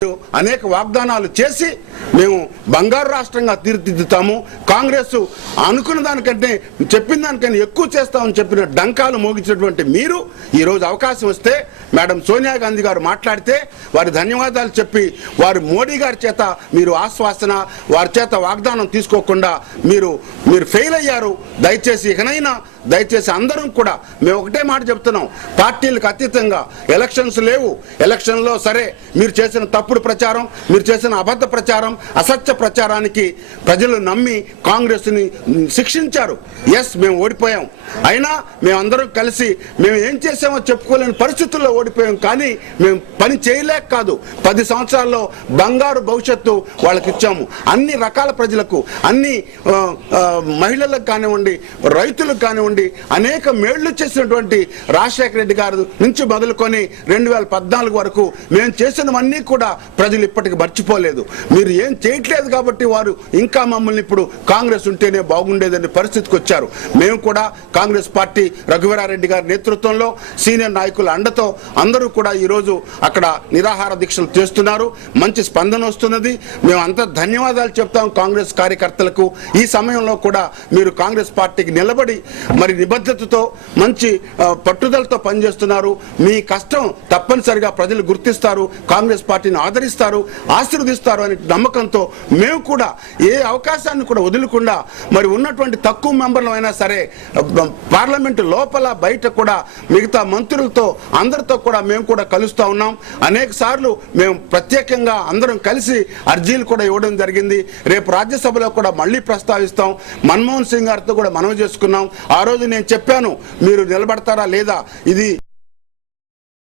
అనేక వాగ్దానాలు చేసి మేము బంగారు రాష్ట్రంగా తీర్చిదిద్దుతాము, కాంగ్రెస్ అనుకున్న దానికంటే చెప్పిన దానికంటే ఎక్కువ చేస్తామని చెప్పిన డంకాలు మోగించినటువంటి మీరు ఈరోజు అవకాశం వస్తే మేడం సోనియా గాంధీ గారు మాట్లాడితే వారి ధన్యవాదాలు చెప్పి వారి మోడీ గారి చేత మీరు ఆశ్వాసన వారి చేత వాగ్దానం తీసుకోకుండా మీరు ఫెయిల్ అయ్యారు. దయచేసి ఇకనైనా దయచేసి అందరం కూడా మేము ఒకటే మాట చెప్తున్నాం, పార్టీలకు అతీతంగా ఎలక్షన్స్ లేవు. ఎలక్షన్లో సరే మీరు చేసిన తప్పుడు ప్రచారం, మీరు చేసిన అబద్ధ ప్రచారం, అసత్య ప్రచారానికి ప్రజలు నమ్మి కాంగ్రెస్ని శిక్షించారు. ఎస్, మేము ఓడిపోయాం. అయినా మేమందరం కలిసి మేము ఏం చేసామో చెప్పుకోలేని పరిస్థితుల్లో ఓడిపోయాం. కానీ మేము పని చేయలేక కాదు, 10 సంవత్సరాల్లో బంగారు భవిష్యత్తు వాళ్ళకి ఇచ్చాము. అన్ని రకాల ప్రజలకు, అన్ని మహిళలకు కానివ్వండి, రైతులకు కానివ్వండి, అనేక మేళ్లు చేసినటువంటి రాజశేఖర రెడ్డి గారు నుంచి మొదలుకొని 2014 వరకు మేము చేసినవన్నీ కూడా ప్రజలు ఇప్పటికి మర్చిపోలేదు. మీరు ఏం చేయట్లేదు కాబట్టి వారు ఇంకా మమ్మల్ని ఇప్పుడు కాంగ్రెస్ ఉంటేనే బాగుండేదనే పరిస్థితికి వచ్చారు. మేము కూడా కాంగ్రెస్ పార్టీ రఘువీరారెడ్డి గారి నేతృత్వంలో సీనియర్ నాయకుల అండతో అందరూ కూడా ఈరోజు అక్కడ నిరాహార దీక్షలు చేస్తున్నారు. మంచి స్పందన వస్తున్నది. మేము అంతా ధన్యవాదాలు చెప్తాం కాంగ్రెస్ కార్యకర్తలకు. ఈ సమయంలో కూడా మీరు కాంగ్రెస్ పార్టీకి నిలబడి మరి నిబద్ధతతో మంచి పట్టుదలతో పనిచేస్తున్నారు. మీ కష్టం తప్పనిసరిగా ప్రజలు గుర్తిస్తారు, కాంగ్రెస్ పార్టీని ఆదరిస్తారు, ఆశీర్వదిస్తారు అనే నమ్మకంతో మేము కూడా ఏ అవకాశాన్ని కూడా వదులుకుండా మరి ఉన్నటువంటి తక్కువ మెంబర్లు అయినా సరే పార్లమెంటు లోపల బయట కూడా మిగతా మంత్రులతో అందరితో కూడా మేము కూడా కలుస్తూ ఉన్నాం. అనేక సార్లు మేము ప్రత్యేకంగా అందరం కలిసి అర్జీలు కూడా ఇవ్వడం జరిగింది. రేపు రాజ్యసభలో కూడా మళ్ళీ ప్రస్తావిస్తాం. మన్మోహన్ సింగ్ గారితో కూడా మనవి చేసుకున్నాం. ఆ రోజు నేను చెప్పాను, మీరు నిలబడతారా లేదా, ఇది